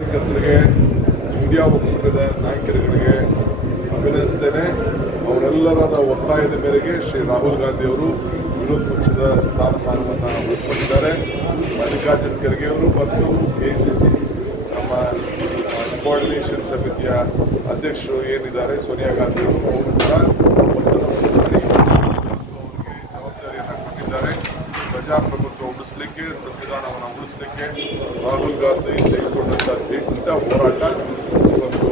ಕಾರ್ಯಕರ್ತರಿಗೆ ಇಂಡಿಯಾ ಒಕ್ಕೂಟದ ನಾಯಕರುಗಳಿಗೆ ಅಭಿನಂದಿಸ್ತೇನೆ. ಅವರೆಲ್ಲರ ಒತ್ತಾಯದ ಮೇರೆಗೆ ಶ್ರೀ ರಾಹುಲ್ ಗಾಂಧಿ ಅವರು ವಿರೋಧ ಪಕ್ಷದ ಸ್ಥಾನಮಾನವನ್ನು ಉಳಿಸಿಕೊಂಡಿದ್ದಾರೆ. ಮಲ್ಲಿಕಾರ್ಜುನ್ ಖರ್ಗೆ ಅವರು ಮತ್ತು ಎಸಿಸಿ ನಮ್ಮ ಕೋಆರ್ಡಿನೇಷನ್ ಸಮಿತಿಯ ಅಧ್ಯಕ್ಷರು ಏನಿದ್ದಾರೆ ಸೋನಿಯಾ ಗಾಂಧಿ ಅವರು ಕೂಡ ಜವಾಬ್ದಾರಿಯನ್ನು ಕೊಟ್ಟಿದ್ದಾರೆ. ಪ್ರಜಾಪ್ರಭುತ್ವ ಉಳಿಸಲಿಕ್ಕೆ, ಸಂವಿಧಾನವನ್ನು ಉಳಿಸಲಿಕ್ಕೆ ರಾಹುಲ್ ಗಾಂಧಿ ತೆಗೆದುಕೊಂಡಂಥ ದಿಟ್ಟ ಹೋರಾಟ ಇವತ್ತು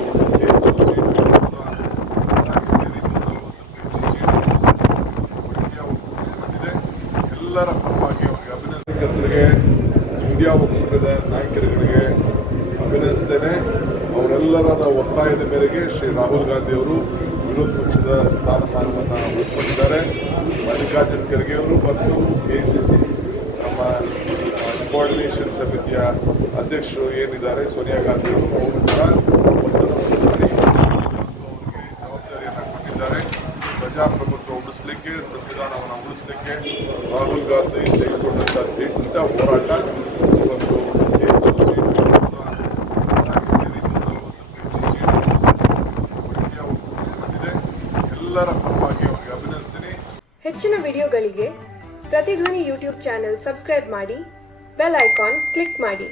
ಎಲ್ಲರ ಪರವಾಗಿ ಅವರಿಗೆ ಅಭಿನಂದನೆಗೆ ಇಂಡಿಯಾ ಒಕ್ಕೂಟದ ನಾಯಕರುಗಳಿಗೆ ಅಭಿನಂದಿಸ್ತೇನೆ. ಅವರೆಲ್ಲರ ಒತ್ತಾಯದ ಮೇರೆಗೆ ಶ್ರೀ ರಾಹುಲ್ ಗಾಂಧಿ ಅವರು ವಿರೋಧ ಪಕ್ಷದ ಸ್ಥಾನಮಾನವನ್ನು ಉಳಿಸಿಕೊಂಡಿದ್ದಾರೆ. ಮಲ್ಲಿಕಾರ್ಜುನ್ ಖರ್ಗೆ ಅವರು ಮತ್ತು ಎಸಿಸಿ ನಮ್ಮ ಕೋಆರ್ಡಿನೇಷನ್ ಸಮಿತಿಯ ಅಧ್ಯಕ್ಷರು ಏನಿದ್ದಾರೆ ಸೋನಿಯಾ ಗಾಂಧಿ ಅವರು ಕೂಡ ಜವಾಬ್ದಾರಿಯನ್ನು ಕೊಟ್ಟಿದ್ದಾರೆ. ಪ್ರಜಾಪ್ರಭುತ್ವ ಉಳಿಸಲಿಕ್ಕೆ, ಸಂವಿಧಾನವನ್ನು ಉಳಿಸಲಿಕ್ಕೆ ರಾಹುಲ್ ಗಾಂಧಿ ತೆಗೆದುಕೊಂಡಂಥ ದಿಟ್ಟ ಹೋರಾಟ ಇವತ್ತು ಎಲ್ಲರ ಪರವಾಗಿ ಅವರಿಗೆ ಅಭಿನಂದಿಸ್ತೀನಿ. ಹೆಚ್ಚಿನ ವಿಡಿಯೋಗಳಿಗೆ ಪ್ರತಿಧ್ವನಿ ಯೂಟ್ಯೂಬ್ ಚಾನೆಲ್ ಸಬ್ಸ್ಕ್ರೈಬ್ ಮಾಡಿ, ಬೆಲ್ ಐಕಾನ್ ಕ್ಲಿಕ್ ಮಾಡಿ.